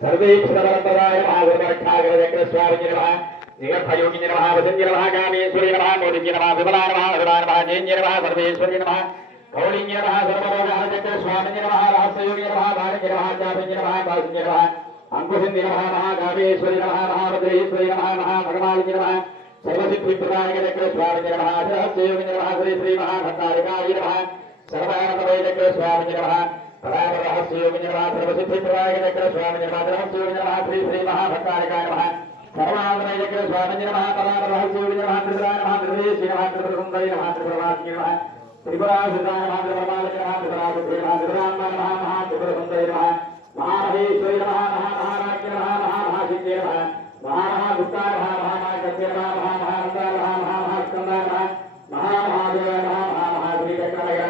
சர்வேஸ்வரம்பராய மாதவரட்சாகரவேங்கர சுவாமிஞரவா நிகர்பயோகிஞரவா வசஞ்சரவா காமேஸ்வரியரவா மோதிஞரவா விமலானவா அதுரானவா ஜெயஞ்சரவா சர்வேஸ்வரியனவா స్వామి నమః సూర్యోదయమయోగి నమః సర్వజ్ఞాన నమః సర్వసిద్ధి నమః సర్వైహాయ నమః సర్వానందమయ రహస్యయోగి నమః భారతి నమః చాపింజి అంకుశింది మహాకామేశ్వరి మహాభద్రేశ్వరి సర్వసిద్ధి ప్రదాయక చక్ర స్వామి నమ నమ శ్రీ శ్రీ మహాభట్టారికాయ నమ చక్ర స్వామి నమ పరామ రహస్యోగి నమ సర్వసిద్ధి ప్రదాయక చక్ర స్వామి నమ రహస్యోగి నమ శ్రీ శ్రీ మహాభట్టారికాయ నమ చక్ర స్వామి నమ పరామ రహస్యోగి నమ త్రిపురా నమ త్రివేశి నమ త్రిపురసుందరి నమ త్రిపురవాసి నమ మహామహేశ్వరి నమ మహారాజ్య నమ మహామహాశిత్యే నమ మహామహాగుప్తాయ నమ మహామాగత్యే నమ మహామహానందాయ నమ మహామహాస్కందాయ నమ మహామహాదేవ నమ మహామహాశ్రీచక్రమయ